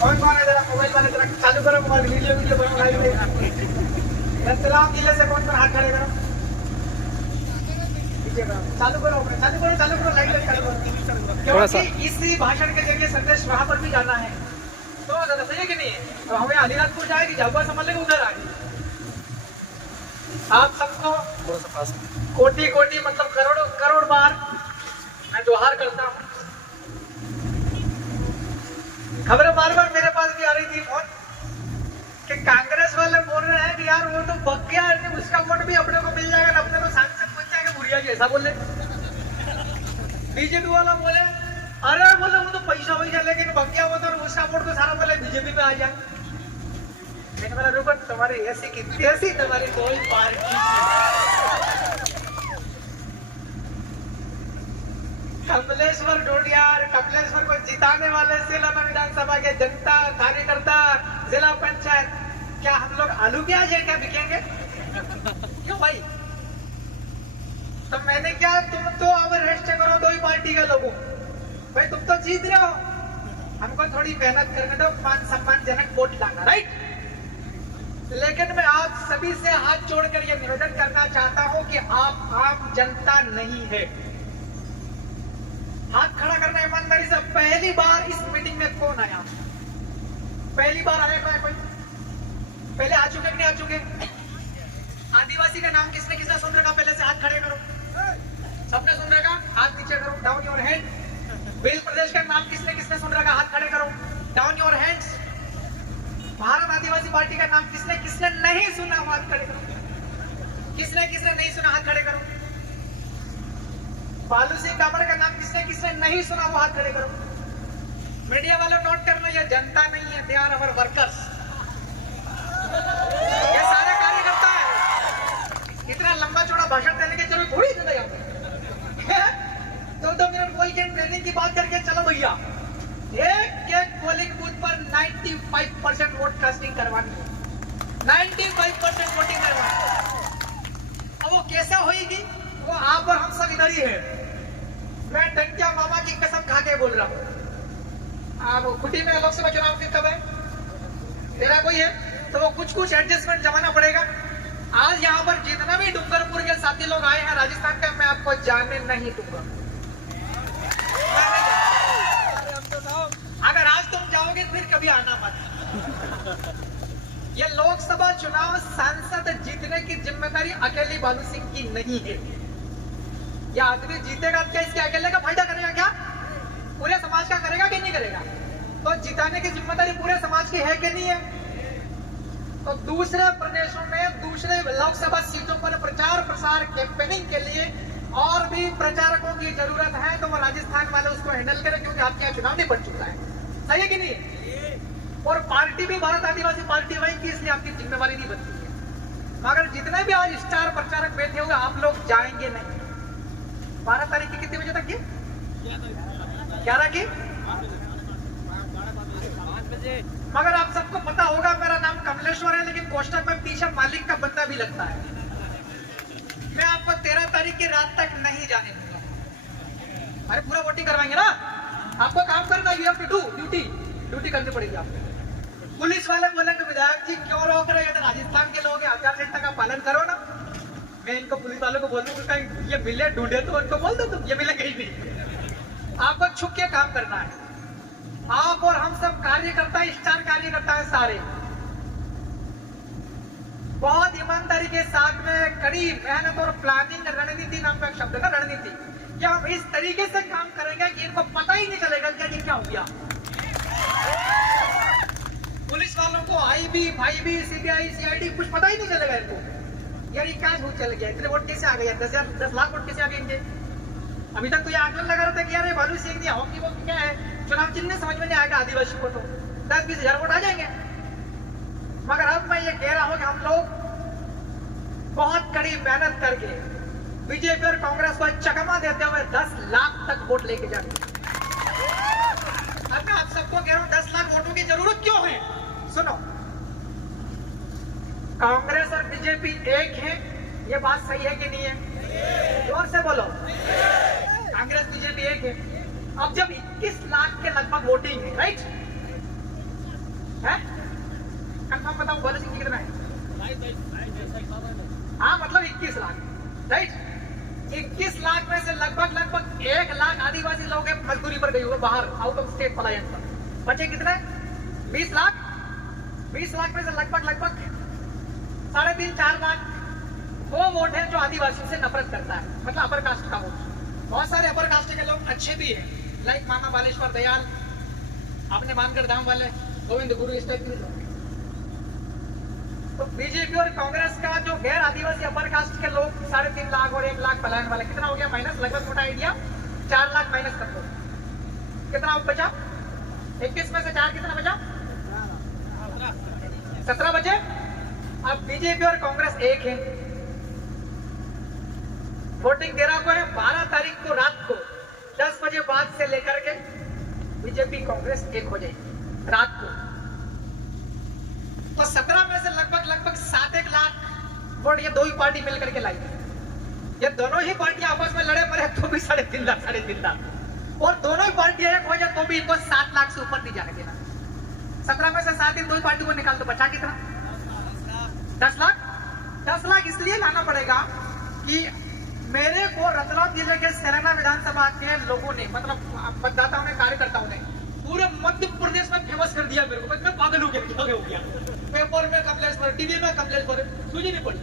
कौन कौन है जरा मोबाइल वाले जरा चालू करो मोबाइल वीडियो बनाओ लाइव में सलाम दिले से कौन हाथ खड़े करो चालू करो लाइव में चालू करो क्योंकि इसी भाषण के जरिए संदेश वहां पर भी जाना है तो ज्यादा सही है कि नहीं है तो हमें अलीराजपुर जाएगी झाबुआ समझ लेंगे उधर आगे आप सबको कोटि कोटि मतलब करोड़ों करोड़ बार मैं जोहार करता हूँ। खबरें बार बार मेरे पास भी आ रही थी फोन कि कांग्रेस वाले बोल रहे हैं कि यार वो तो बक गया है उसका वोट भी अपने को मिल जाएगा अपने को सांसद बन जाएगा बुढ़िया जी ऐसा बोले। बीजेपी वाला बोले अरे बोले वो तो पैसा वैसा लेकिन बक गया वो तो उसका वोट तो सारा बोले बीजेपी में आ जाए। मैंने बोला रुको तुम्हारी ऐसी कितनी ऐसी तुम्हारी कोई पार्टी कमलेश्वर डोडियार कमलेश्वर को जिताने वाले सिलाना विधानसभा के जनता कार्यकर्ता जिला पंचायत क्या हम लोग आलू प्याज है क्या बिकेंगे क्यों भाई तो मैंने क्या तुम तो अब रेस्ट करो दो ही पार्टी के लोगों भाई तुम तो जीत रहे हो हमको थोड़ी मेहनत करने दो मान सम्मानजनक वोट लाना राइट। लेकिन मैं आप सभी से हाथ जोड़कर यह निवेदन करना चाहता हूं कि आप आम जनता नहीं है। हाथ खड़ा करना ईमानदारी से पहली बार इस मीटिंग में कौन आया पहली बार आया कोई पहले आ चुके नहीं आ चुके आदिवासी का नाम किसने किसने सुन रखा पहले से हाथ खड़े करो सबने सुन रखा हाथ नीचे करो डाउन योर हैंड। बेल प्रदेश का नाम किसने किसने सुन रखा हाथ खड़े करो down your hands. Bharat Adivasi party का नाम किसने किसने नहीं सुना हाथ खड़े करो किसने किसने नहीं सुना हाथ खड़े करो। बालू सिंह कामड़ का नाम किसने किसने नहीं सुना वो हाथ खड़े करो। मीडिया वाले नोट करना ये जनता नहीं है दे आर अवर वर्कर्स ये सारे कार्यकर्ता है। इतना लंबा चौड़ा भाषण देने की जरूरत थोड़ी थी यहाँ पे 2-2 मिनट बोल के ट्रेनिंग की बात करके चलो भैया एक एक पोलिंग बूथ पर 95% वोट कास्टिंग करवानी है 95% वोटिंग करवानी। अब वो कैसा होगी वो आप और हम सब इधर ही है। मैं टंकिया मामा की कसम खा के बोल रहा हूँ आप खुटी में लोकसभा चुनाव फिर कब है तेरा कोई है तो वो कुछ एडजस्टमेंट जमाना पड़ेगा। आज यहाँ पर जितना भी डूंगरपुर के साथी लोग आए हैं राजस्थान का मैं आपको जाने नहीं दूंगा। अगर आज तुम जाओगे फिर कभी आना मत। ये लोकसभा चुनाव सांसद जीतने की जिम्मेदारी अकेली बालू सिंह की नहीं है। यह आदमी जीतेगा क्या इसके अकेले का फायदा करेगा क्या पूरे समाज का करेगा कि नहीं करेगा तो जिताने की जिम्मेदारी पूरे समाज की है कि नहीं है। तो दूसरे प्रदेशों में दूसरे लोकसभा सीटों पर प्रचार प्रसार कैंपेनिंग के लिए और भी प्रचारकों की जरूरत है तो वो राजस्थान वाले उसको हैंडल करें क्योंकि आपके यहाँ चुनाव नहीं पड़ चुका है सही है कि नहीं। और पार्टी भी भारत आदिवासी पार्टी वही की इसलिए आपकी जिम्मेवारी नहीं बनती है। मगर जितने भी आज स्टार प्रचारक बैठे हुए आप लोग जाएंगे नहीं। 12 तारीख की कितने बजे तक की 11 की मगर आप सबको पता होगा मेरा नाम कमलेश्वर है लेकिन कोष्टक में पीछे मालिक का बंदा भी लगता है। मैं आपको 13 तारीख की रात तक नहीं जाने दूंगा। अरे पूरा वोटिंग करवाएंगे ना आपको काम करना you have to do duty करनी पड़ेगी आपको। पुलिस वाले बोलेंगे विधायक जी क्यों रोक रहे हैं तो राजस्थान के लोग आचार संहिता का पालन करो ना। मैं इनको पुलिस वालों को बोल दूं कहीं ये मिले ढूंढे तो उनको बोल दो तुम ये मिले कहीं नहीं। आपको छुप के काम करना है। आप और हम सब कार्यकर्ता स्टार कार्यकर्ता है सारे बहुत ईमानदारी के साथ में कड़ी मेहनत और प्लानिंग रणनीति नाम का एक शब्द है रणनीति कि हम इस तरीके से काम करेंगे कि इनको पता ही नहीं चलेगा कि क्या हो गया। पुलिस वालों को आईबी भाईबी सीबीआई सीआईडी कुछ पता ही नहीं चलेगा इनको यार ये क्या झूठ चल गया इतने वोट कैसे आ गए 10 लाख वोट कैसे आ गए इनके। अभी तक तो ये आकलन लगा रहा था कि यार ये बालू सिंह दिया होगी वो क्या है चुनाव चिन्ह समझ में नहीं आएगा आदिवासी को तो 10-20 हजार वोट आ जाएंगे। मगर अब मैं ये कह रहा हूं कि हम लोग बहुत कड़ी मेहनत करके बीजेपी और कांग्रेस को चकमा देते हुए 10 लाख तक वोट लेके जाएंगे। अब मैं आप सबको कह रहा हूं 10 लाख वोटों की जरूरत क्यों है सुनो। कांग्रेस और बीजेपी एक है ये बात सही है कि नहीं है जोर से बोलो। कांग्रेस बीजेपी एक है अब जब 21 लाख के लगभग वोटिंग है, राइट है, कंफर्म बताओ भगत सिंह कितना है? हाँ मतलब 21 लाख, राइट। 21 लाख में से लगभग 1 लाख आदिवासी लोग हैं मजदूरी पर गए हुए बाहर, आउट ऑफ स्टेट पलायन पर। बचे कितने? 20 लाख। 20 लाख में से लगभग 3.5-4 लाख वो वोट है जो आदिवासियों से नफरत करता है, मतलब अपर कास्ट का वोट। बहुत सारे अपर कास्ट के लोग अच्छे भी हैं, लाइक मामा बालेश्वर दयाल, आपने मानकर धाम वाले गोविंद गुरु, इस टाइप के लोग। तो बीजेपी और कांग्रेस का जो गैर आदिवासी अपर कास्ट के लोग 3.5 लाख और 1 लाख पलायन वाले, कितना हो गया माइनस? लगभग मोटा आइडिया 4 लाख माइनस कर दो, कितना बचा? 21 में से 4 कितना बचा? 17 बचे। अब बीजेपी और कांग्रेस एक है, वोटिंग 13 को है, 12 तारीख को रात को 10 बजे बाद से लेकर के बीजेपी कांग्रेस एक हो जाएगी रात को। तो 17 में से लगभग 7-1 लाख वोट ये दो ही पार्टी मिलकर के लाई। ये दोनों ही पार्टियां आपस में लड़े पड़े तो भी 3.5 लाख, और दोनों ही पार्टियां एक हो जाए तो भी इनको 7 लाख से ऊपर नहीं जाने देना। 17 में से 7 इन दो ही पार्टी को निकाल दो, बचा कितना? 10 लाख। 10 लाख इसलिए लाना पड़ेगा कि मेरे को रतलाम जिले के सेरेना विधानसभा के लोगों ने, मतलब मतदाताओं ने, कार्यकर्ताओं ने पूरे मध्य प्रदेश में फेमस कर दिया मेरे को। मैं पागल हो गया, क्या हो गया? पेपर में कमलेश पर, टीवी में कमलेश पर, सूझी नहीं पड़ी।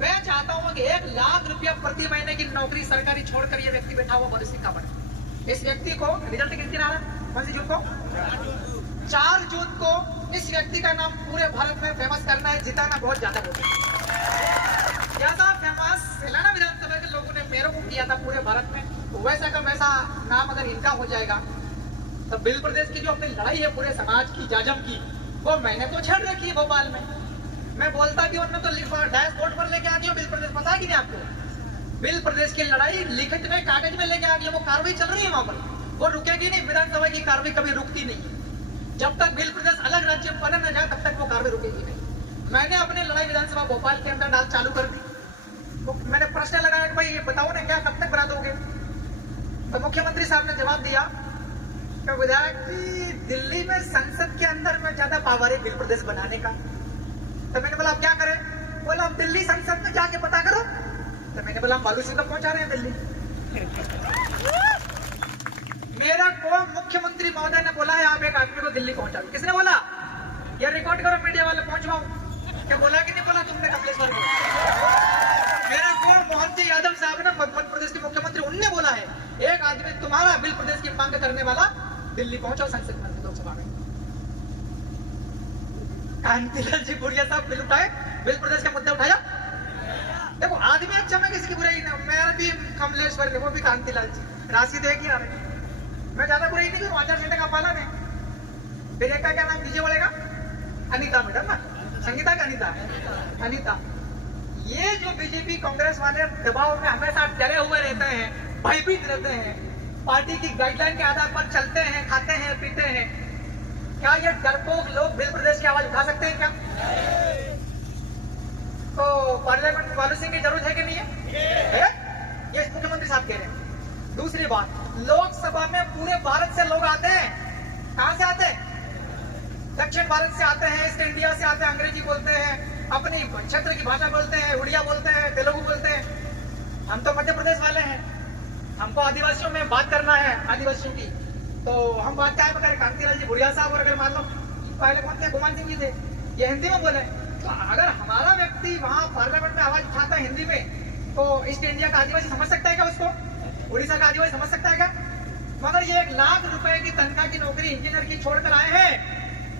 मैं चाहता हूं कि 1 लाख रुपया प्रति महीने की नौकरी सरकारी छोड़कर ये व्यक्ति बैठा हुआ भगत सिंह का बने। इस व्यक्ति को रिजल्ट किस दिन आ रहा है? कौन सी जून को? 4 जून को इस व्यक्ति का नाम पूरे भारत में फेमस करना है, जिताना बहुत ज्यादा होता है। ज्यादा फेमस सेलाना विधानसभा के लोगों ने मेरे को किया था पूरे भारत में, तो वैसा का वैसा नाम अगर इनका हो जाएगा तो बिल प्रदेश की जो अपनी लड़ाई है पूरे समाज की, जाजम की, वो मैंने तो छेड़ रखी है भोपाल में। मैं बोलता भी उन्होंने तो डैशबोर्ड पर लेके आ दिया बिल प्रदेश, पता है कि नहीं आपको? बिल प्रदेश की लड़ाई लिखित में कागज में लेके आ गया, वो कार्रवाई चल रही है वहां पर, वो रुकेगी नहीं। विधानसभा की कार्रवाई कभी रुकती नहीं है, जब तक बिल प्रदेश अलग राज्य में बने न जाए तब तक वो कार्रवाई रुकेगी नहीं। मैंने अपनी लड़ाई विधानसभा भोपाल के अंदर डाल चालू कर दी। तो मैंने प्रश्न लगाया कि भाई ये बताओ ना, क्या कब तक बना दोगे? तो मुख्यमंत्री साहब ने जवाब दिया कि विधायक जी, दिल्ली में संसद के अंदर में ज्यादा पावर है बिल प्रदेश बनाने का। तो मैंने बोला अब क्या करें? बोला अब दिल्ली संसद में जाके पता करो। तो मैंने बोला हम बालू सिंह तक पहुंचा रहे हैं दिल्ली। मेरा को मुख्यमंत्री महोदय ने बोला है आप एक आदमी को दिल्ली पहुंचा दो। किसने बोला? ये रिकॉर्ड करो, मीडिया वाले पहुंचवाओ। क्या बोला कि नहीं बोला तुमने कमलेश्वर को? मेरा को मोहन जी यादव साहब ने, मध्य प्रदेश के मुख्यमंत्री, उनने बोला है एक आदमी तुम्हारा बिल प्रदेश की मांग करने वाला दिल्ली पहुंचाओ संसद में, लोकसभा में। कांतिलाल जी बुढ़िया साहब बिल उठाए, बिल प्रदेश का मुद्दा उठाया। देखो आदमी अच्छा, मैं किसी की बुराई नहीं, मेरा भी कमलेश्वर ने, वो भी कांतिलाल जी, राशि देगी यार, मैं ज्यादा बुराई नहीं करूँ। आचार संहिता का पालन है। फिर एक का क्या नाम दीजिए बोलेगा? अनीता मैडम ना, संगीता का अनीता। ये जो बीजेपी कांग्रेस वाले दबाव में हमेशा डरे हुए रहते हैं, भयभीत रहते हैं, पार्टी की गाइडलाइन के आधार पर चलते हैं, खाते हैं, पीते हैं, क्या ये डरपोक लोग बिल प्रदेश की आवाज उठा सकते हैं क्या? तो पार्लियामेंट में बालू सिंह की जरूरत है कि नहीं है? ये मुख्यमंत्री साहब कह रहे हैं। दूसरी बात, लोकसभा में पूरे भारत से लोग आते हैं। कहां से आते हैं? दक्षिण भारत से आते हैं, ईस्ट इंडिया से आते हैं, अंग्रेजी बोलते हैं, अपनी क्षेत्र की भाषा बोलते हैं, उड़िया बोलते हैं, तेलुगु बोलते हैं। हम तो मध्य प्रदेश वाले हैं, हमको आदिवासियों में बात करना है, आदिवासियों की, तो हम बात क्या करें? कांतिलाल जी बुढ़िया साहब और अगर मान लो पहले कौन थे, गुमान सिंह जी थे, ये हिंदी में बोले, तो अगर हमारा व्यक्ति वहां पार्लियामेंट में आवाज उठाता है हिंदी में, तो ईस्ट इंडिया का आदिवासी समझ सकता है क्या उसको? उड़ीसा का आदिवासी समझ सकता है क्या? मगर ये 1 लाख रुपए की तनख्वाह की नौकरी इंजीनियर की छोड़कर आए हैं।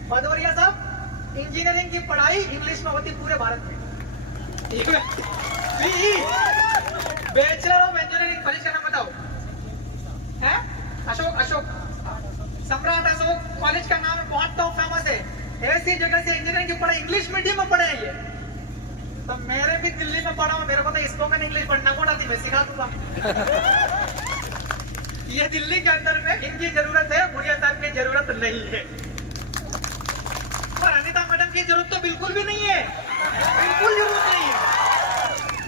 भदौरिया साहब, इंजीनियरिंग की पढ़ाई इंग्लिश में होती पूरे भारत में। बैचलर ऑफ इंजीनियरिंग, कॉलेज का नाम बताओ? है अशोक सम्राट अशोक कॉलेज का नाम बहुत तो फेमस है। ऐसी जगह से इंजीनियरिंग की पढ़ाई इंग्लिश मीडियम में पढ़े हैं ये। तो मेरे भी दिल्ली में पढ़ा हूँ, मेरे को तो स्पोकन इंग्लिश पढ़ना पड़ा थी, मैं सिखा दूंगा। ये दिल्ली के अंदर में इनकी जरूरत है, बुढ़िया साहब की जरूरत नहीं है। और अनीता मैडम की जरूरत तो बिल्कुल भी नहीं है, बिल्कुल जरूरत नहीं है।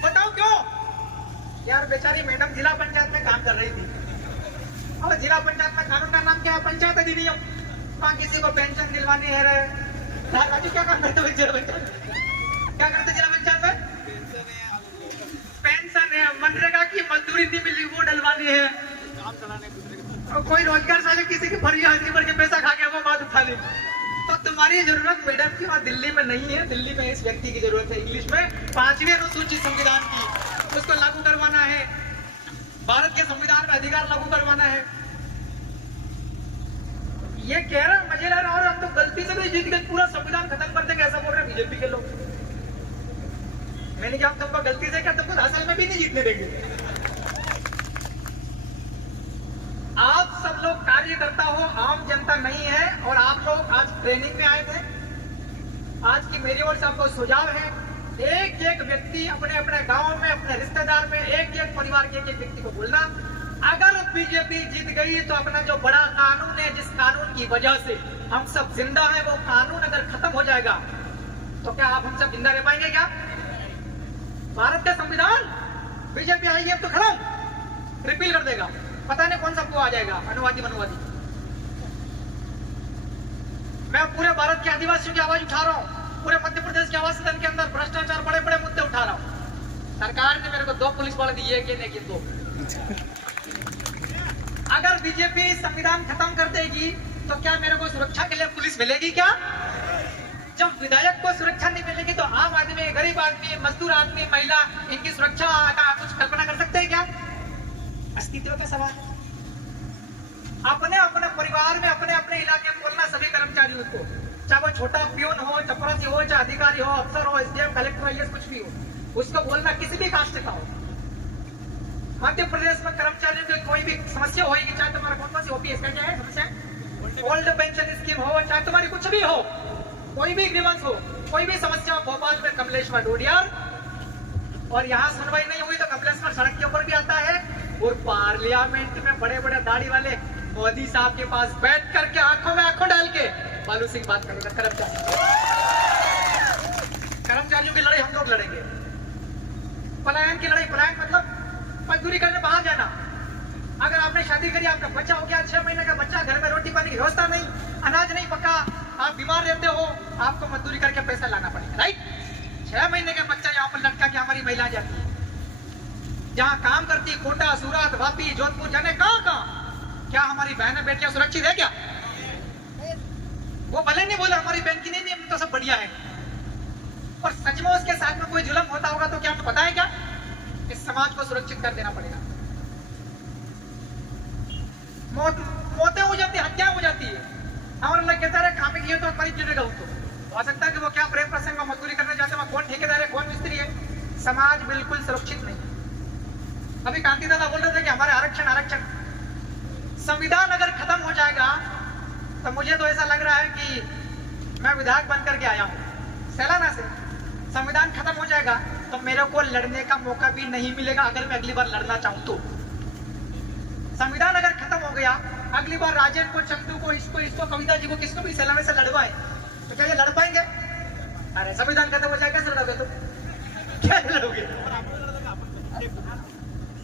बताओ क्यों? यार बेचारी मैडम जिला पंचायत में काम कर रही थी, और जिला पंचायत में कानून का नाम क्या है? पंचायत अधिनियम। वहाँ किसी को पेंशन दिलवानी है रे, राजू क्या काम करते हो जिला पंचायत? क्या करते जिला पंचायत में? पेंशन है, मनरेगा की मजदूरी नहीं मिली वो डलवानी है, और कोई रोजगार साले किसी की फर्जी हाजिरी भर के पैसा खा गया वो बात उठा ली। तो तुम्हारी जरूरत मैडम की वहाँ दिल्ली में नहीं है, दिल्ली में इस व्यक्ति की जरूरत है। इंग्लिश में 5वीं अनुसूची संविधान की, उसको लागू करवाना है, भारत के संविधान में अधिकार लागू करवाना है। ये कह रहा मजे ला रहा, और हम तो गलती से भी जीत गए, पूरा संविधान खत्म कर देंगे ऐसा बोल रहे बीजेपी के लोग। मैंने कहा हम तुमको गलती से क्या, तुमको असल में भी नहीं जीतने देंगे। आप सब लोग कार्यकर्ता हो, आम जनता नहीं है, और आप लोग आज ट्रेनिंग में आए थे। आज की मेरी ओर से आपको सुझाव है, एक एक व्यक्ति अपने अपने गांव में, अपने रिश्तेदार में, एक एक परिवार के एक एक व्यक्ति को बोलना, अगर बीजेपी जीत गई तो अपना जो बड़ा कानून है, जिस कानून की वजह से हम सब जिंदा हैं, वो कानून अगर खत्म हो जाएगा तो क्या आप हम सब जिंदा रह पाएंगे? क्या भारत का संविधान बीजेपी आएगी अब तो खत्म, रिपील कर देगा, पता नहीं कौन सा वो आ जाएगा, अनुवादी मनवादी। मैं पूरे भारत के आदिवासियों की आवाज उठा रहा हूँ, पूरे मध्य प्रदेश के आवास सदन के अंदर भ्रष्टाचार बड़े बड़े मुद्दे उठा रहा हूँ। सरकार ने मेरे को 2 पुलिस वाले दिए, कि नहीं कि 2। अगर बीजेपी संविधान खत्म कर देगी तो क्या मेरे को सुरक्षा के लिए पुलिस मिलेगी? क्या जब विधायक को सुरक्षा नहीं मिलेगी तो आम आदमी, गरीब आदमी, मजदूर आदमी, महिला, इनकी सुरक्षा का कुछ कल्पना कर सकते हैं क्या? अस्तित्व का सवाल। अपने अपने परिवार में, अपने अपने इलाके में बोलना सभी कर्मचारियों को, चाहे वो छोटा पियून हो, चपरासी हो, चाहे अधिकारी हो, अफसर हो, एसडीएम, कलेक्टर, आईएएस, कुछ भी हो, उसको बोलना किसी भी कास्ट का हो। मध्य प्रदेश में कर्मचारियों की कोई भी समस्या होगी, चाहे तुम्हारा कौन सी ओपीएस का क्या है समस्या, ओल्ड पेंशन स्कीम हो, चाहे तुम्हारी कुछ भी हो, कोई भी ग्रीवेंस हो, कोई भी समस्या हो, भोपाल में कमलेश्वर डोडियार, और यहाँ सुनवाई नहीं हुई तो कमलेश्वर सड़क के ऊपर भी आता है, और पार्लियामेंट में बड़े बड़े दाढ़ी वाले मोदी साहब के पास बैठ करके आंखों में आंखों डाल के बालू सिंह बात करेगा। कर्मचारियों की लड़ाई हम लोग लड़ेंगे। पलायन की लड़ाई, पलायन मतलब मजदूरी करने बाहर जाना। अगर आपने शादी करी, आपका बच्चा हो गया, 6 महीने का बच्चा, घर में रोटी पानी की व्यवस्था नहीं, अनाज नहीं पका, आप बीमार रहते हो, आपको मजदूरी करके पैसा लाना पड़ेगा, राइट? 6 महीने का बच्चा यहाँ पर लटका के हमारी महिला जाती है, जहाँ काम करती, कोटा, सूरत, वापी, जोधपुर, जाने कहाँ, क्या हमारी बहनें बेटियां सुरक्षित है? क्या वो भले नहीं बोले हमारी बहन की नहीं, तो सब बढ़िया है, और सच में उसके साथ में कोई जुल्म होता होगा तो क्या आपको पता है? क्या इस समाज को सुरक्षित कर देना पड़ेगा। मौतें हो जाती, हत्या हो जाती है, हमारे लोग कहते रहे काम किए तो हमारी गिरेगा। हो सकता है कि वो क्या प्रेम प्रसंग में मजदूरी करने जाते हैं, कौन ठेकेदार है, कौन मिस्त्री है, समाज बिल्कुल सुरक्षित नहीं। अभी कांति दादा बोल रहे थे कि हमारे आरक्षण, संविधान अगर खत्म हो जाएगा तो मुझे तो ऐसा लग रहा है कि मैं विधायक बनकर के आया हूँ सैलाना से, संविधान खत्म हो जाएगा तो मेरे को लड़ने का मौका भी नहीं मिलेगा। अगर मैं अगली बार लड़ना चाहूँ तो संविधान अगर खत्म हो गया, अगली बार राजेंद्र को, चंदू को, इसको कविता जी को, किसको भी सैलाना से लड़वाए तो क्या ये लड़ पाएंगे? अरे संविधान खत्म हो जाएगा, कैसे लड़ोगे तुम? क्या लड़ोगे?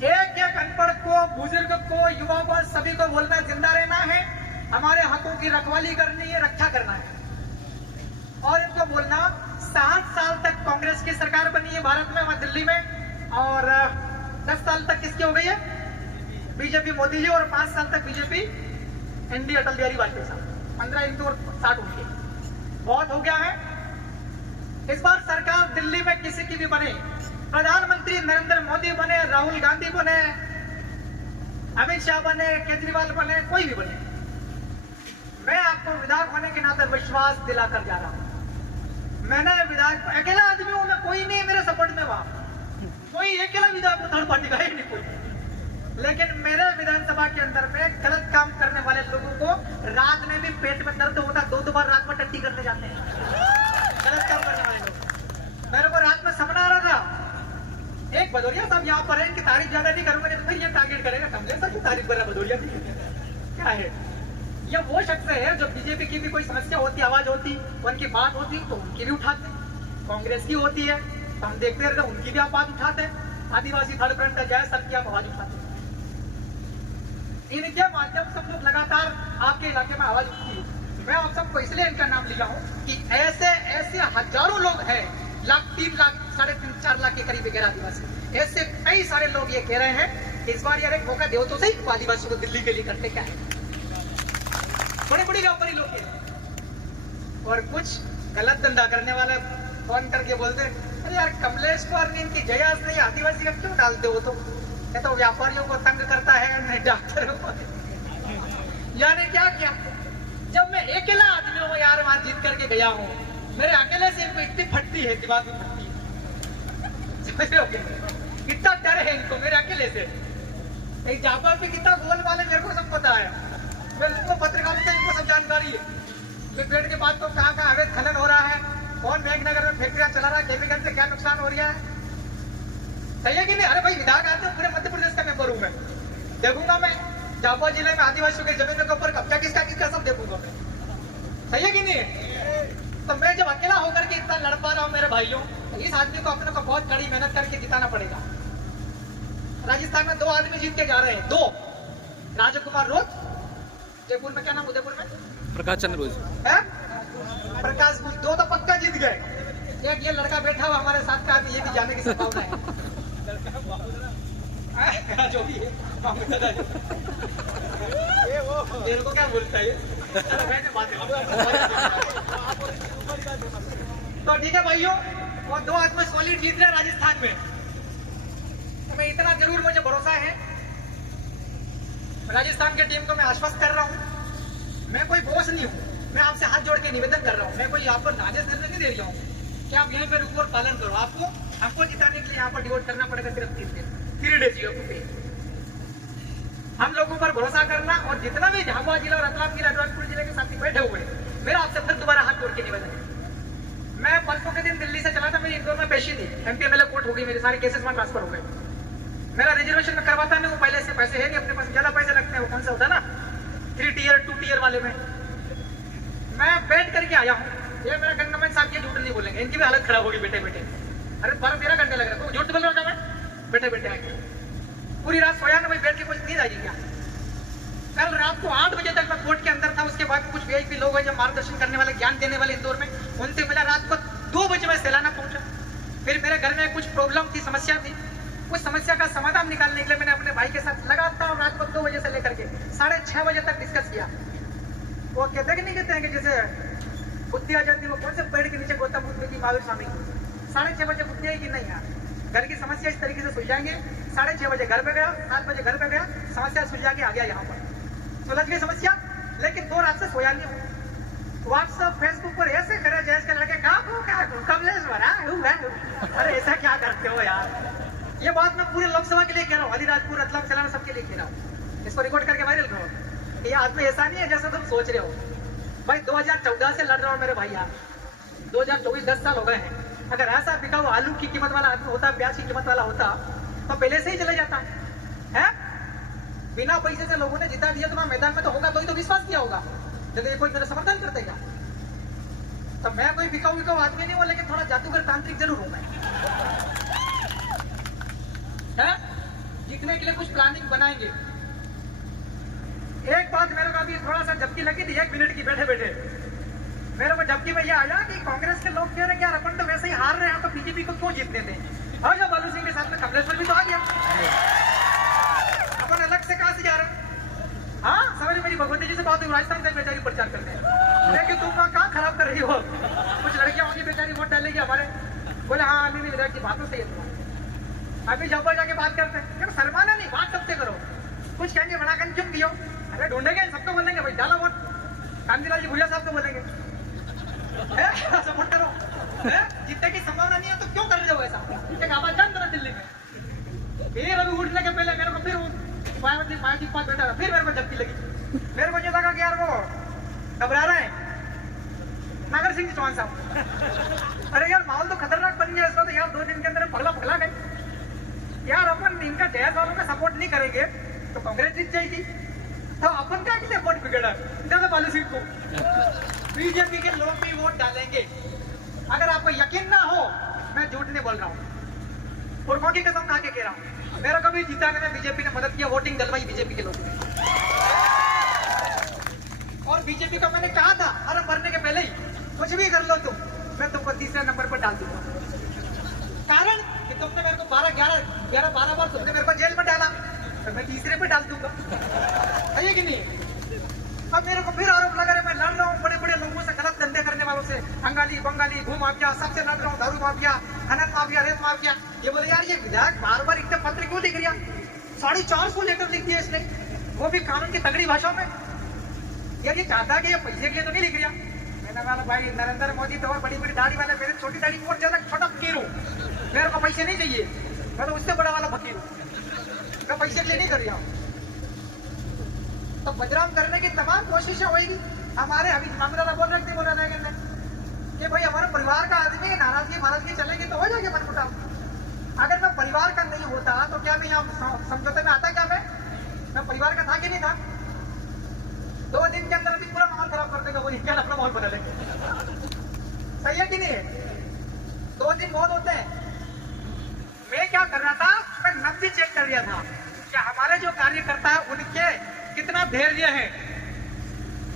एक एक अनपढ़ को, बुजुर्ग को, युवा को, सभी को बोलना जिंदा रहना है, हमारे हकों की रखवाली करनी है, रक्षा करना है। और इनको बोलना 7 साल तक कांग्रेस की सरकार बनी है भारत में, वहां दिल्ली में, और 10 साल तक किसकी हो गई है? बीजेपी मोदी जी, और 5 साल तक बीजेपी एनडी अटल बिहारी वाजपेयी साहब, 15 इंटू 60 उनके, बहुत हो गया है। इस बार सरकार दिल्ली में किसी की भी बने, प्रधानमंत्री नरेंद्र मोदी बने, राहुल गांधी बने, अमित शाह बने, केजरीवाल बने, कोई भी बने, मैं आपको विधायक होने के नाते विश्वास दिलाकर जा रहा हूं। मैंने विधायक, अकेला आदमी हूं मैं, कोई नहीं मेरे सपोर्ट में, वहां कोई अकेला विधायक थर्ड पार्टी का ही नहीं कोई, लेकिन मेरे विधानसभा के अंदर में गलत काम करने वाले लोगों को रात में भी पेट में दर्द होता, 2 बार रात में टट्टी करने जाते हैं, गलत काम करने वाले लोग। मेरे को रात में सपना आ रहा था, एक भदौरिया साहब यहाँ पर है, इनकी तारीफ ज्यादा नहीं करूंगा तो फिर ये टारगेट करेगा, कमले सर की तारीफ कर रहा भदौरिया क्या है? ये वो शख्स है जो बीजेपी की भी कोई समस्या होती, आवाज होती, उनकी बात होती तो उनकी भी उठाते, कांग्रेस की होती है तो हम देखते रहते उनकी भी आप बात उठाते, आदिवासी थर्ड फ्रंट जय सर की आप आवाज उठाते। इनके माध्यम से हम लोग लगातार आपके इलाके में आवाज उठती है। मैं आप सबको इसलिए इनका नाम लिखा हूँ कि ऐसे ऐसे हजारों लोग हैं, लाख 3 लाख 3.5 4 लाख के करीब वगैरह आदिवासी, ऐसे कई सारे लोग ये कह रहे हैं कि इस बार यार एक मौका दो तो सही आदिवासी को दिल्ली के लिए करते क्या है। बड़े बड़ी व्यापारी लोग हैं और कुछ गलत धंधा करने वाले फोन करके बोलते हैं अरे यार कमलेश को और इनकी जयास नहीं आदिवासी का क्यों डालते हो, तो ये तो व्यापारियों को तंग करता है नहीं डॉक्टरों को। यानी क्या किया, जब मैं अकेला आदमी हूँ यार वहां जीत करके गया हूँ, मेरे अकेले से इनको इतनी फटती है, दिमाग में फटती है, समझ रहे हो क्या? कितना डर है इनको मेरे अकेले से। एक जापान में कितना गोल वाले मेरे को सब पता है, मैं उनको पत्रकारिता इनको सब जानकारी है। मैं पेड़ के बाद तो कहाँ कहाँ अवैध खनन हो रहा है, कौन मेघनगर में फैक्ट्रियां चला रहा है, केमिकल से क्या नुकसान हो रहा है, सही है कि नहीं? अरे भाई विधायक आते पूरे मध्य प्रदेश का मेंबर हूँ मैं, देखूंगा मैं झाबुआ जिले में आदिवासियों की जमीनों के ऊपर कब्जा किसका किसका सब देखूंगा मैं, सही है कि नहीं? तो मैं जब अकेला होकर के इतना लड़ पा रहा हूँ मेरे भाइयों, तो इस आदमी को अपने को बहुत कड़ी मेहनत करके जिताना पड़ेगा। राजस्थान में 2 आदमी जीत के जा रहे हैं, 2, राजकुमार रोज, जयपुर में क्या नाम, उदयपुर में प्रकाश चंद्र रोज, प्रकाश बुल, 2 तो पक्का जीत गए। एक ये लड़का बैठा हुआ हमारे साथ का, ये भी जाने की संभावना है। जो भी है मेरे को क्या बोलता है, तो ठीक है भाइयों, और 2 आदमी सॉलिड जीत रहे राजस्थान में, तो मैं इतना जरूर मुझे भरोसा है, राजस्थान की टीम को मैं आश्वस्त कर रहा हूँ, मैं कोई बॉस नहीं हूँ, मैं आपसे हाथ जोड़ के निवेदन कर रहा हूँ, मैं कोई आपको नाजायज निर्णय नहीं दे रहा हूँ कि आप यहीं पे रुको और पालन करो। आपको हमको जिताने के लिए यहाँ पर डिवोट करना पड़ेगा सिर्फ 3 डेज पे। हम लोगों पर भरोसा करना, और जितना भी झाबुआ जिला और रतलाम जिला राजपुर जिले के साथी बैठे हुए, मेरा आपसे फिर दोबारा हाथ जोड़ के निवेदन है। मैं परसों के दिन दिल्ली से चला था, मेरी इंदौर में पेशी थी, एमपीएमएलए कोर्ट हो गई, मेरे सारे केसेस वहां ट्रांसफर हो गए। मेरा रिजर्वेशन में करवाता नहीं हूँ, पहले से पैसे है नहीं अपने पास, ज्यादा पैसे लगते हैं, वो कौन सा होता है ना 3 टियर 2 टियर वाले में। मैं बैठ करके आया हूँ, ये मेरा गंगामैन साहब ये झूठ नहीं बोलेंगे, इनकी भी हालत खराब होगी बैठे बैठे। अरे 12-13 घंटे लग रहे, तो झूठ बोल रहा था मैं, बैठे बैठे आके पूरी रात सोया ना भाई, बैठ के कुछ नींद आई क्या? कल रात को 8 बजे तक मैं कोर्ट के अंदर था, उसके बाद कुछ वीआईपी लोग हैं जो मार्गदर्शन करने वाले, ज्ञान देने वाले इंदौर में, उनसे मिला। रात को 2 बजे मैं सैलाना पहुंचा, फिर मेरे घर में कुछ प्रॉब्लम थी, समस्या थी, उस समस्या का समाधान निकालने के लिए मैंने अपने भाई के साथ लगातार रात को 2 बजे से लेकर के 6:30 बजे तक डिस्कस किया। वो कहते कि नहीं कहते हैं कि जैसे बुद्धि आ जाती, वो कौन से पेड़ के नीचे गौतम बुद्ध की, महावीर स्वामी की, 6:30 बजे बुद्धि आई कि नहीं यार, घर की समस्या इस तरीके से सुलझाएंगे। 6:30 बजे घर पे गया, 7 बजे घर पे गया, समस्या सुलझा के आ गया यहाँ पर, सुलझ गई समस्या। लेकिन 2 रात से सोया नहीं हूँ, व्हाट्सएप फेसबुक पर ऐसे करे जैसे के लड़के कमलेश भरा, अरे ऐसा क्या करते हो यार। ये बात मैं पूरे लोकसभा के लिए कह रहा हूँ, अलीराजपुर रतलाम सलाना सबके लिए कह रहा हूँ, इसको रिकॉर्ड करके वायरल करो। ये आदमी ऐसा नहीं है जैसा तुम सोच रहे हो भाई। 2014 से लड़ रहा हूँ मेरे भाई यार, 2024 10 साल हो गए हैं। अगर ऐसा बिका हुआ आलू की कीमत वाला आदमी होता, प्याज की कीमत वाला होता, तो पहले से ही चले जाता है। बिना पैसे से लोगों ने जिता दिया, तो मैदान में तो होगा, तो ही तो विश्वास किया होगा, लेकिन कोई मेरा समर्थन कर देगा। तो मैं कोई बिकाऊ आदमी नहीं हूँ, लेकिन थोड़ा जादूगर तांत्रिक जरूर हूं मैं। जीतने के लिए कुछ प्लानिंग बनाएंगे। एक बात मेरे को अभी थोड़ा सा झपकी लगी थी 1 मिनट की, बैठे बैठे मेरे को झपकी में यह आया कि कांग्रेस के लोग कह रहे हैं यार अपन तो वैसे ही हार रहे हैं, तो बीजेपी को क्यों जीतने दें। और जब बालू सिंह के साथ में कमलेश्वर भी तो आ गया, अपन अलग से कहां से जा रहे हैं। हाँ समझ, मेरी भगवती जी से बात हुई, राजस्थान का बेचारी प्रचार करते हैं, लेकिन तुम कहाँ खराब कर रही हो, कुछ लड़कियां होंगी बेचारी वोट डालेगी हमारे। बोले हाँ नहीं विधायक की बातों से अभी जब जाके बात करते हैं, क्यों शर्माना नहीं, बात सबसे करो। कुछ कहेंगे बना कर क्यों किया, अरे ढूंढेंगे, सबको बोलेंगे भाई डालो वोट, कांतिलाल जी भुरिया साहब को बोलेंगे सपोर्ट करो। जीतने की संभावना नहीं है तो क्यों कर रहे हो ऐसा। एक आवाज जान दो दिल्ली में, फिर अभी उठने के पहले मेरे को फिर मायावती के पास बैठा, फिर मेरे को झपकी लगी। मेरे को ये लगा कि यार वो घबरा रहा है नागर सिंह चौहान साहब। अरे यार माहौल तो खतरनाक बन गया इसमें, तो यार 2 दिन के अंदर पगला गए यार। अपन इनका जयस वालों का सपोर्ट नहीं करेंगे तो कांग्रेस जीत जाएगी, तो अपन क्या के लिए वोट बिगड़ा ज्यादा बालू सिंह को। बीजेपी के लोग भी वोट डालेंगे, अगर आपको यकीन ना हो मैं झूठ नहीं बोल रहा हूँ, पुरखों की कसम खा के कह रहा हूँ। मेरा कभी जीताने में बीजेपी ने मदद किया, वोटिंग डलवाई बीजेपी के लोगों ने। और बीजेपी को मैंने कहा था फॉर्म भरने के पहले ही, कुछ भी कर लो तुम, मैं तुमको तीसरे नंबर पर डाल दूंगा। कारण कि तुमने मेरे को 12 बार तुमने मेरे को जेल में डाला, तो मैं तीसरे पे डाल दूंगा, है कि नहीं? अब मेरे को फिर आरोप लगा रहे मैं लड़ रहा हूँ बड़े बड़े लोगों से, गलत धंधे करने वालों से, अंगाली बंगाली भू माफिया सबसे लड़ रहा हूँ, दारू माफिया, खनन माफिया, रेत माफिया। ये बोले यार ये विधायक बार बार इतने पत्र क्यों लिख रहा? 450 लेटर लिख दिया इसने, वो भी कानून की तगड़ी भाषा में। यार ये चाहता कि ये पैसे के लिए तो नहीं लिख रहा। मैंने बोला भाई नरेंद्र मोदी तो और बड़ी बड़ी दाढ़ी वाले, मेरे छोटी दाढ़ी और ज्यादा छोटा फकीर हूँ, मेरे को पैसे नहीं चाहिए, मैं तो उससे बड़ा वाला फकीर हूँ, मैं पैसे के लिए नहीं कर रहा हूँ। तो बदनाम करने की तमाम कोशिशें होगी। हमारे अभी मामला बोल रहे थे कि भाई हमारे परिवार का आदमी नाराजगी चलेगी तो हो जाएगी मनमुटाव। अगर मैं परिवार का नहीं होता तो क्या मैं यहाँ समझौते में आता? क्या मैं परिवार का था कि नहीं था? 2 दिन के अंदर अभी पूरा माहौल खराब कर देगा, वो क्या अपना माहौल बदले। सही है कि नहीं है? 2 दिन बहुत होते हैं। मैं क्या कर रहा था, मैं नब्ज चेक कर रहा था कि हमारे जो कार्यकर्ता है उनके कितना धैर्य है,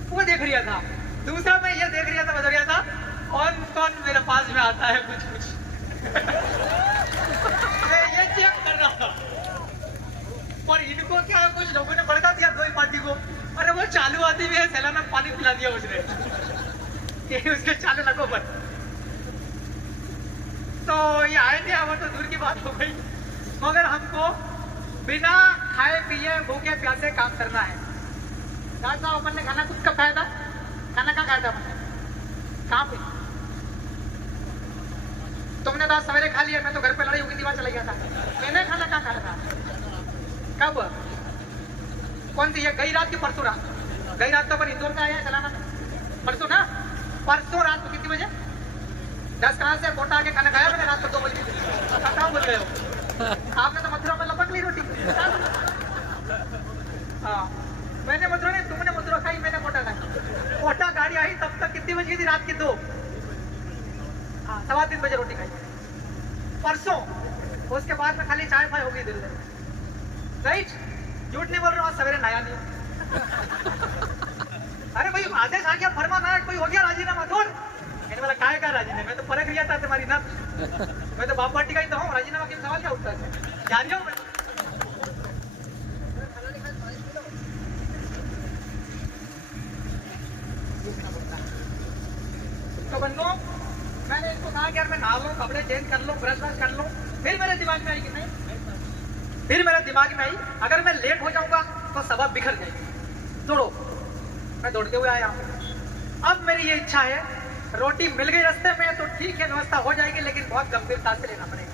वो देख रहा था। दूसरा मैं ये देख रहा था, बता रहा था कौन कौन मेरे पास में आता है कुछ मैं ये चेक कर रहा था। और इनको क्या कुछ लोगों ने भड़का दिया दो ही पार्टी को, अरे वो चालू आदमी भी है, सैला में पानी पिला दिया उसने कि उसके चालू लगो पर। तो ये आए थे, वो तो दूर की बात हो गई, मगर हमको बिना खाए पिए भूखे प्यासे काम करना है। डॉक्टर साहब अपन ने खाना कुछ कब खाया था? खाना कहाँ खाया था अपन? कहाँ पे? तुमने तो सवेरे खा लिया, मैं तो घर पे लड़ाई होगी दीवार चला गया था। मैंने खाना कहाँ खाया था? कब? कौन सी? ये गई रात की परसों रात? गई रात तो अपन इंदौर में आया है चलाना, परसों ना? परसों रात को कितने बजे? 10 कहाँ से कोटा आके खाना खाया मैंने रात को 2 बजे। कहाँ बोल गए हो? आपने तो मथुरा में लपक ली रोटी। हाँ मैंने मथुरा नहीं, तुमने मथुरा खाई, मैंने कोटा खाई। कोटा गाड़ी आई तब तक कितनी बज गई थी? रात की 2, हाँ 3:15 बजे रोटी खाई परसों। उसके बाद में खाली चाय फाय होगी दिल में, राइट? झूठ नहीं बोल रहा हूँ, सवेरे नया नहीं। अरे भाई आदेश आ गया, फरमान आया, कोई हो गया राजीनामा छोड़। मैंने बोला काय का राजीनामा, मैं तो परख लिया था तुम्हारी ना, मैं तो बाप पार्टी का ही तो हूँ, राजीनामा के सवाल क्या उठता है? जा रही हूँ मैं। तो बंदो मैंने इसको कहा कि यार मैं नहा लूं, कपड़े चेंज कर लूं, ब्रश कर लूं, फिर मेरे दिमाग में आई कि नहीं, फिर मेरे दिमाग में आई अगर मैं लेट हो जाऊंगा तो सभा बिखर जाएगी। दौड़ो, मैं दौड़ते हुए आया हूं। अब मेरी ये इच्छा है, रोटी मिल गई रास्ते में तो ठीक है, व्यवस्था हो जाएगी, लेकिन बहुत गंभीरता से लेना पड़ेगा।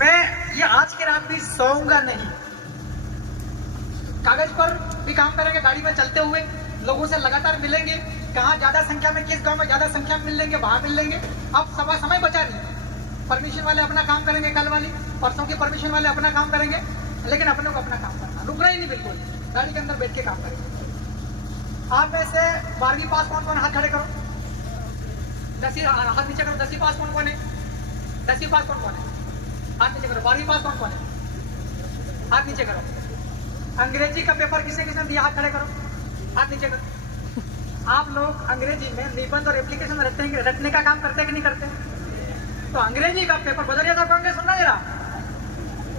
मैं ये आज की रात भी सोऊंगा नहीं। कागज पर भी काम करेंगे, गाड़ी में चलते हुए लोगों से लगातार मिलेंगे, कहाँ ज्यादा संख्या में, किस गांव में ज्यादा संख्या में मिल लेंगे, वहां मिल लेंगे। अब समय बचा नहीं, परमिशन वाले अपना काम करेंगे, कल वाली परसों की परमिशन वाले अपना काम करेंगे, लेकिन अपने को अपना काम करना, रुकना ही नहीं बिल्कुल, गाड़ी के अंदर बैठ के काम करेंगे। आप में से 12वीं पास कौन कौन? हाथ खड़े करो। 10वीं हाथ नीचे करो। 10वीं पास कौन कौन है? 10वीं पास कौन कौन है? हाथ नीचे करो। 12वीं पास कौन कौन है? हाथ नीचे करो। अंग्रेजी का पेपर किसने किसने दिया? हाथ खड़े करो, हाथ नीचे करो। आप लोग अंग्रेजी में निबंध और एप्लीकेशन रटने का काम करते हैं कि नहीं करते? तो अंग्रेजी का पेपर बदरिया साहब कांग्रेस सुनना जरा,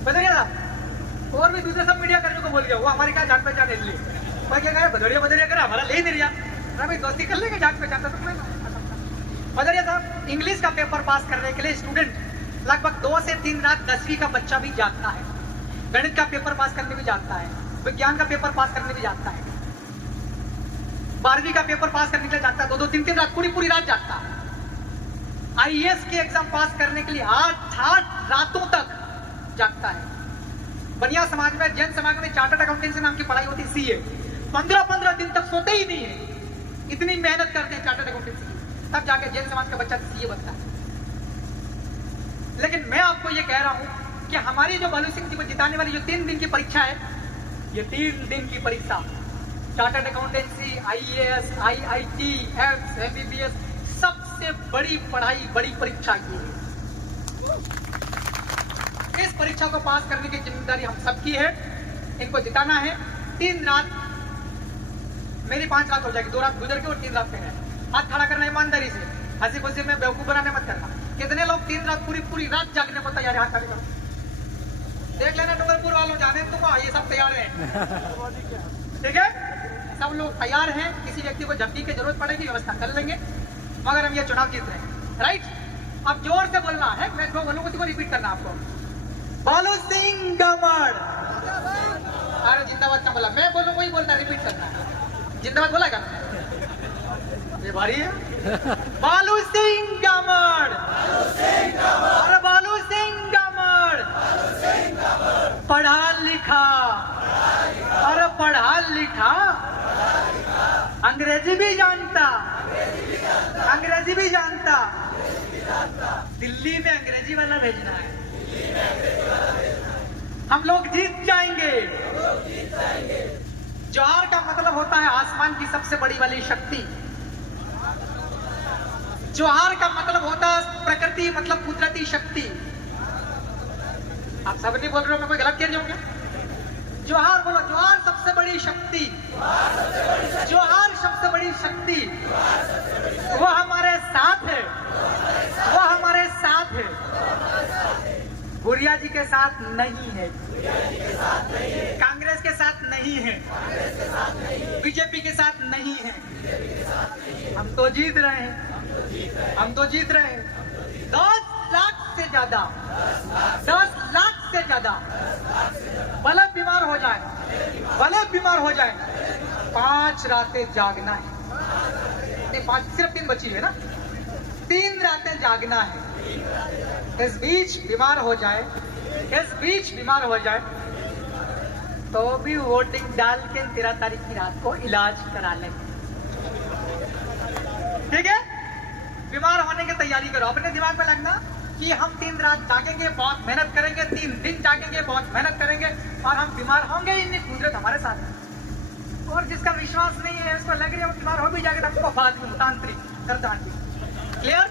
बदरिया साहब और भी दूसरे सब मीडिया करने को बोल गया, वो हमारी क्या जान पहचान है लिए मैं क्या कह बदरिया करे, हमारा ले नहीं रहा भाई, दोस्ती कर लेंगे, जान पहचान तो बदरिया साहब। इंग्लिश का पेपर पास करने के लिए स्टूडेंट लगभग 2 से 3 रात 10वीं का बच्चा भी जागता है, गणित का पेपर पास करने भी जागता है, विज्ञान का पेपर पास करने भी जागता है, 12वीं का पेपर पास करने के लिए जागता है, 2-2, 3-3 रात पूरी रात जागता है। आईएएस के एग्जाम पास करने के लिए 8 रातों तक जागता है। बनिया समाज में, जैन समाज में चार्टर्ड अकाउंटेंसी नाम की पढ़ाई होती है, सीए, 15-15 दिन तक सोते ही नहीं है, इतनी मेहनत करते हैं चार्टर्ड अकाउंटेंसी की, तब जाके जैन समाज का बच्चा सीए बनता है। लेकिन मैं आपको ये कह रहा हूं कि हमारी जो बालू सिंह जी को जिताने वाली जो 3 दिन की परीक्षा है, ये 3 दिन की परीक्षा chartered accountancy, IAS, IIT, AIIMS, MBBS, सबसे बड़ी पढ़ाई, बड़ी परीक्षा ये है। इस परीक्षा को पास करने की जिम्मेदारी हम सबकी है। इनको जिताना है। 3 रात, मेरी 5 रात हो जाएगी, 2 रात गुजर के और 3 रात पे है। हाथ खड़ा करना ईमानदारी से, हंसी खुशी में बेवकूफ बनाने मत करना। कितने लोग 3 रात पूरी रात जागने को तैयार है? हाथ खड़े करो, देख लेना डूंगरपुर वालों, जाने तुम ये सब तैयार है। ठीक है, सब लोग तैयार हैं। किसी व्यक्ति को झपकी की जरूरत पड़ेगी, व्यवस्था कर लेंगे, मगर हम ये चुनाव जीत रहे हैं। राइट, अब जोर से बोलना है, मैं जो बोलूँ उसी को रिपीट करना आपको। बालू सिंह गमड़, अरे जिंदाबाद का बोला, मैं बोलूँ वही बोलना, रिपीट करना। जिंदाबाद बोला क्या? ये भारी है। बालू सिंह गमड़, अरे बालू सिंह गमड़, पढ़ा लिखा, अरे पढ़ा लिखा, अंग्रेजी भी जानता, अंग्रेजी भी जानता। दिल्ली में अंग्रेजी वाला भेजना है। हम लोग जीत जाएंगे। जोहार का मतलब होता है आसमान की सबसे बड़ी वाली शक्ति। जोहार का मतलब होता है प्रकृति, मतलब कुदरती शक्ति। आप सब नहीं बोल रहे हो, मैं कोई गलत कह रही हूँ क्या? जोहार बोलो, जोहार सबसे बड़ी शक्ति, जोहार सबसे बड़ी शक्ति। वो हमारे साथ है, वो हमारे साथ है। गुड़िया जी के साथ नहीं है, कांग्रेस के साथ नहीं है, बीजेपी के साथ नहीं है। हम तो जीत रहे हैं, हम तो जीत रहे हैं। 10 लाख से ज्यादा, 10 लाख से ज्यादा भले बीमार हो जाए, भले बीमार हो जाए, 5 रातें जागना है। नहीं, 5 सिर्फ 3 बची है ना, 3 रातें जागना है। इस बीच बीमार हो जाए, इस बीच बीमार हो जाए तो भी वोटिंग डाल के 13 तारीख की रात को इलाज करा लेंगे। ठीक है, बीमार होने की तैयारी करो। अपने दिमाग में लगना कि हम 3 रात जागेंगे, बहुत मेहनत करेंगे, 3 दिन जागेंगे, बहुत मेहनत करेंगे, और हम बीमार होंगे ही नहीं। कुदरत हमारे साथ है। और जिसका विश्वास नहीं है, उसको लग रही है बीमार हो भी जाएगा, तो बाद में तांत्रिक करतांत्रिक। क्लियर?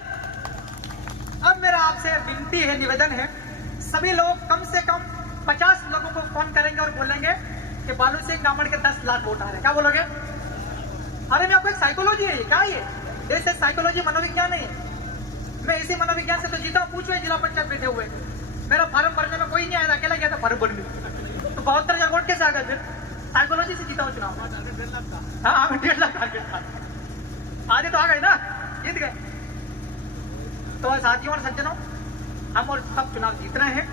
अब मेरा आपसे विनती है, निवेदन है, सभी लोग कम से कम 50 लोगों को फोन करेंगे और बोलेंगे कि बालू सिंह गमड़ के 10 लाख वोट आ रहे हैं। क्या बोलोगे? अरे मैं आपको एक साइकोलॉजी है, क्या ये देश है, साइकोलॉजी मनोविज्ञान है। मैं इसी मनोविज्ञान से तो जीता हूँ। पूछो जिला पंचायत बैठे हुए, मेरा फार्म भरने में कोई नहीं आया था, अकेला गया था फार्म भरने। तो 72,000 वोट कैसे आ गए? फिर साइकोलॉजी से जीता हूँ चुनाव। हाँ, 1.5 लाख टारगेट था, आधे तो आ गए ना, जीत गए। तो साथियों और सज्जनों, हम और सब चुनाव जीत रहे हैं।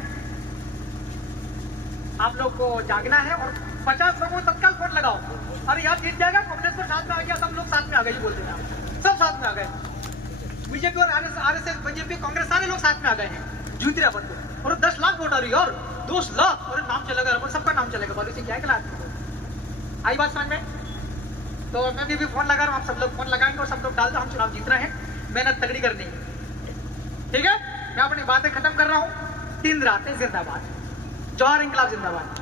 आप लोग को जागना है और 50 लोगों को तत्काल फोन लगाओ। अरे यार जीत जाएगा, कांग्रेस को साथ में आ गया, सब लोग साथ में आ गए, बोल देना, सब साथ में आ गए। बीजेपी और आरएसएस, बीजेपी, कांग्रेस, सारे लोग साथ में आ गए हैं। जीत रहा बंद, और 10 लाख वोट आ रही है, और 2 लाख, और नाम चलेगा, और सबका नाम चलेगा। बालू सिंह क्या है, आई बात समझ में? तो मैं भी फोन लगा रहा हूँ, आप सब लोग फोन लगाएंगे और सब लोग डाल दो। हम चुनाव जीत रहे हैं, मेहनत तगड़ी करनी है। ठीक है, मैं अपनी बातें खत्म कर रहा हूँ। 3 रातें जिंदाबाद, जोहार इंकलाब जिंदाबाद।